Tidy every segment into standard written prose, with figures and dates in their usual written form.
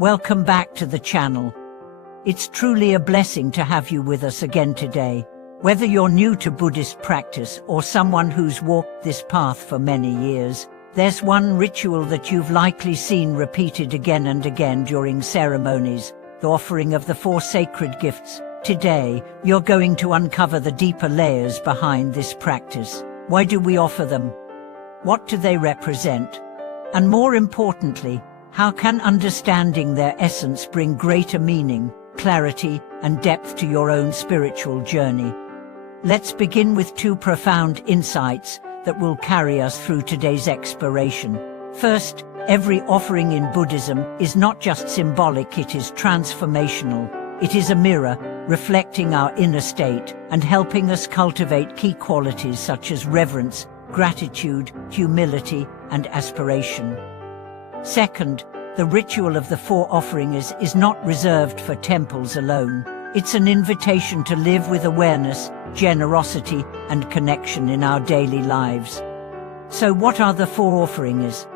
Welcome back to the channel. It's truly a blessing to have you with us again today. Whether you're new to Buddhist practice or someone who's walked this path for many years, there's one ritual that you've likely seen repeated again and again during ceremonies, the offering of the 4 sacred gifts. Today, you're going to uncover the deeper layers behind this practice. Why do we offer them? What do they represent? And more importantly, how can understanding their essence bring greater meaning, clarity, and depth to your own spiritual journey? Let's begin with 2 profound insights that will carry us through today's exploration. First, every offering in Buddhism is not just symbolic, it is transformational. It is a mirror, reflecting our inner state and helping us cultivate key qualities such as reverence, gratitude, humility, and aspiration. Second, the ritual of the 4 offerings is not reserved for temples alone. It's an invitation to live with awareness, generosity, and connection in our daily lives. So what are the 4 offerings?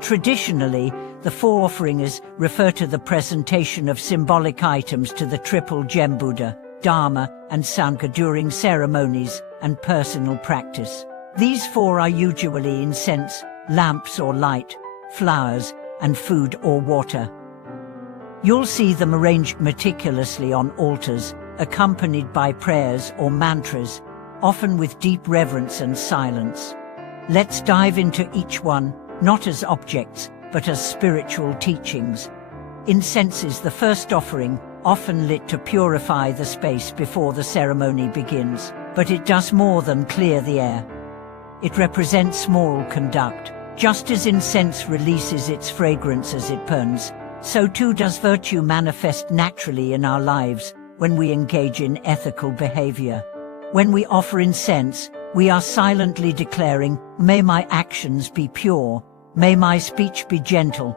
Traditionally, the 4 offerings refer to the presentation of symbolic items to the Triple Gem Buddha, Dharma, and Sangha during ceremonies and personal practice. These 4 are usually incense, lamps or light, flowers, and food or water. You'll see them arranged meticulously on altars, accompanied by prayers or mantras, often with deep reverence and silence. Let's dive into each one, not as objects, but as spiritual teachings. Incense is the first offering, often lit to purify the space before the ceremony begins, but it does more than clear the air. It represents moral conduct. Just as incense releases its fragrance as it burns, so too does virtue manifest naturally in our lives when we engage in ethical behavior. When we offer incense, we are silently declaring, "May my actions be pure, may my speech be gentle,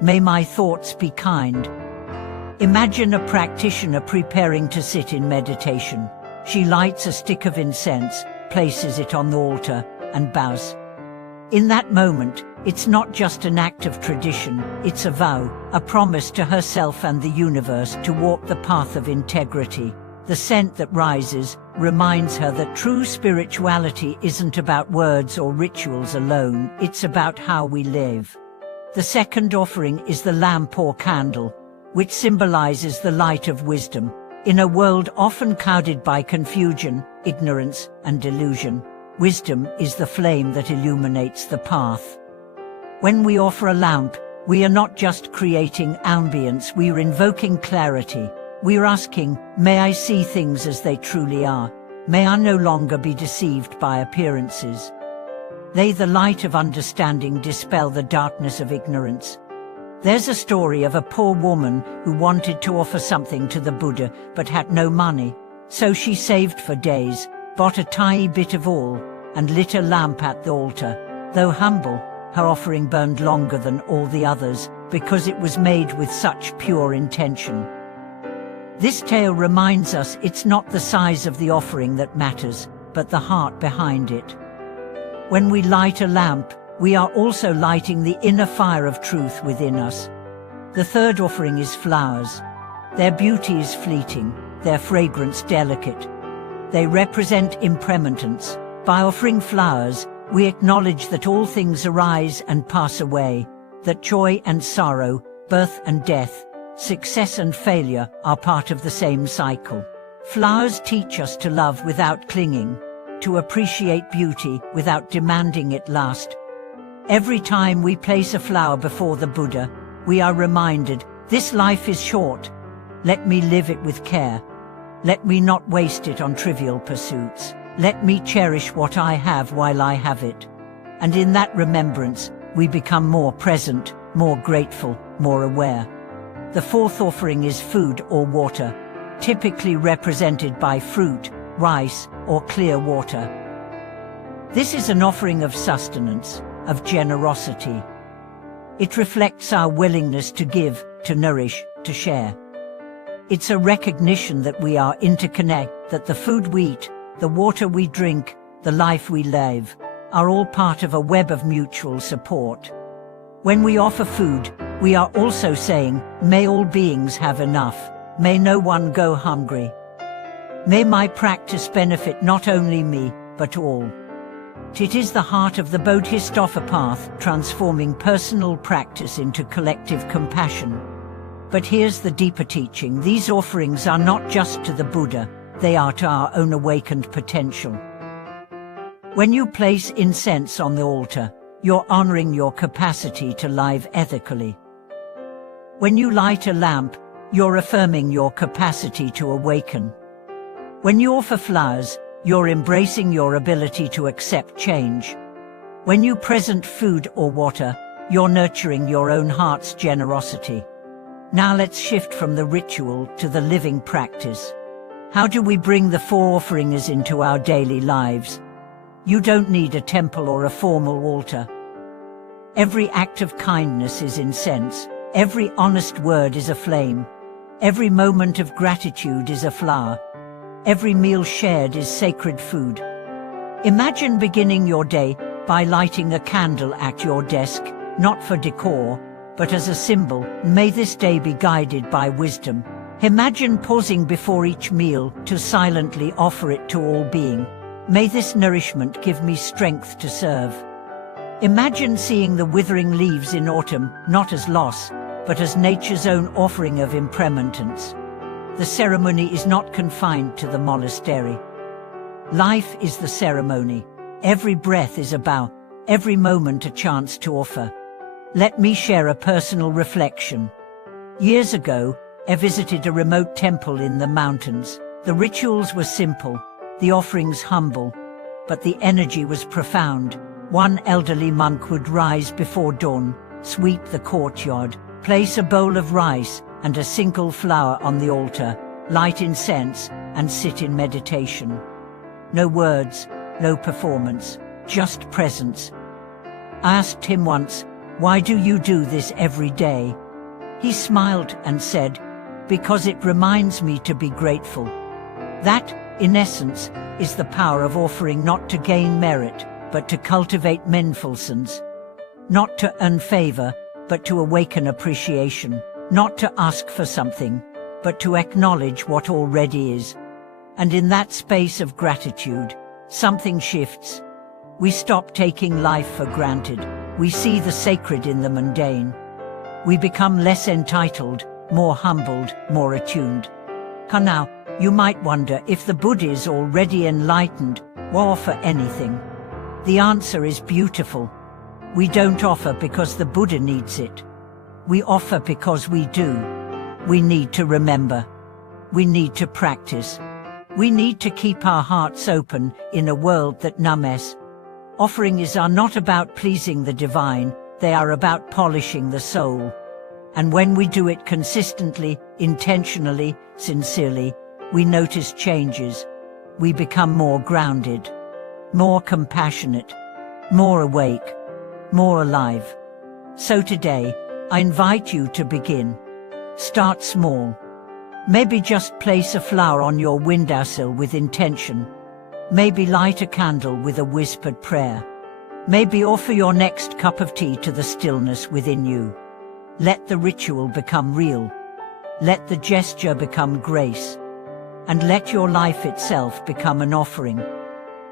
may my thoughts be kind." Imagine a practitioner preparing to sit in meditation. She lights a stick of incense, places it on the altar, and bows. In that moment, it's not just an act of tradition, it's a vow, a promise to herself and the universe to walk the path of integrity. The scent that rises reminds her that true spirituality isn't about words or rituals alone, it's about how we live. The second offering is the lamp or candle, which symbolizes the light of wisdom. In a world often clouded by confusion, ignorance, and delusion, wisdom is the flame that illuminates the path. When we offer a lamp, we are not just creating ambience, we are invoking clarity. We are asking, "May I see things as they truly are. May I no longer be deceived by appearances. May the light of understanding dispel the darkness of ignorance." There's a story of a poor woman who wanted to offer something to the Buddha but had no money. So she saved for days, bought a tiny bit of oil, and lit a lamp at the altar. Though humble, her offering burned longer than all the others because it was made with such pure intention. This tale reminds us it's not the size of the offering that matters, but the heart behind it. When we light a lamp, we are also lighting the inner fire of truth within us. The third offering is flowers. Their beauty is fleeting, their fragrance delicate. They represent impermanence. By offering flowers, we acknowledge that all things arise and pass away, that joy and sorrow, birth and death, success and failure are part of the same cycle. Flowers teach us to love without clinging, to appreciate beauty without demanding it last. Every time we place a flower before the Buddha, we are reminded, this life is short. Let me live it with care. Let me not waste it on trivial pursuits. Let me cherish what I have while I have it. And in that remembrance, we become more present, more grateful, more aware. The fourth offering is food or water, typically represented by fruit, rice, or clear water. This is an offering of sustenance, of generosity. It reflects our willingness to give, to nourish, to share. It's a recognition that we are interconnected, that the food we eat, the water we drink, the life we live, are all part of a web of mutual support. When we offer food, We are also saying, may all beings have enough, may no one go hungry. May my practice benefit not only me, but all. It is the heart of the Buddhist offer path, transforming personal practice into collective compassion. But here's the deeper teaching: these offerings are not just to the Buddha, they are to our own awakened potential. When you place incense on the altar, you're honoring your capacity to live ethically. When you light a lamp, you're affirming your capacity to awaken. When you offer flowers, you're embracing your ability to accept change. When you present food or water, you're nurturing your own heart's generosity. Now let's shift from the ritual to the living practice. How do we bring the four offerings into our daily lives? You don't need a temple or a formal altar. Every act of kindness is incense. Every honest word is a flame. Every moment of gratitude is a flower. Every meal shared is sacred food. Imagine beginning your day by lighting a candle at your desk, not for decor, but as a symbol. May this day be guided by wisdom. Imagine pausing before each meal to silently offer it to all being. May this nourishment give me strength to serve. Imagine seeing the withering leaves in autumn, not as loss, but as nature's own offering of impermanence. The ceremony is not confined to the monastery. Life is the ceremony. Every breath is a bow, every moment a chance to offer. Let me share a personal reflection. Years ago, I visited a remote temple in the mountains. The rituals were simple, the offerings humble, but the energy was profound. One elderly monk would rise before dawn, sweep the courtyard, place a bowl of rice and a single flower on the altar, light incense, and sit in meditation. No words, no performance, just presence. I asked him once, "Why do you do this every day?" He smiled and said, "Because it reminds me to be grateful." That, in essence, is the power of offering, not to gain merit, but to cultivate mindfulness. Not to earn favor, but to awaken appreciation. Not to ask for something, but to acknowledge what already is. And in that space of gratitude, something shifts. We stop taking life for granted. We see the sacred in the mundane. We become less entitled, more humbled, more attuned. Now, you might wonder, if the Buddha is already enlightened, why offer anything? The answer is beautiful. We don't offer because the Buddha needs it. We offer because we do. We need to remember. We need to practice. We need to keep our hearts open in a world that numbs. Offerings are not about pleasing the divine, they are about polishing the soul. And when we do it consistently, intentionally, sincerely, we notice changes. We become more grounded, more compassionate, more awake, more alive. So today, I invite you to begin. Start small. Maybe just place a flower on your windowsill with intention. Maybe light a candle with a whispered prayer. Maybe offer your next cup of tea to the stillness within you. Let the ritual become real. Let the gesture become grace. And let your life itself become an offering.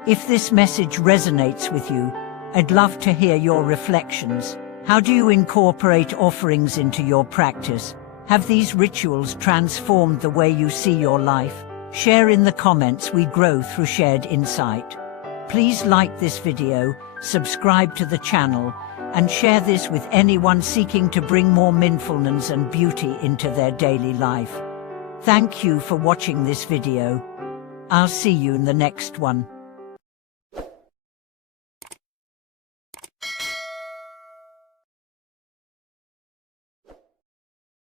If this message resonates with you, I'd love to hear your reflections. How do you incorporate offerings into your practice? Have these rituals transformed the way you see your life? Share in the comments. We grow through shared insight. Please like this video, subscribe to the channel, and share this with anyone seeking to bring more mindfulness and beauty into their daily life. Thank you for watching this video. I'll see you in the next one.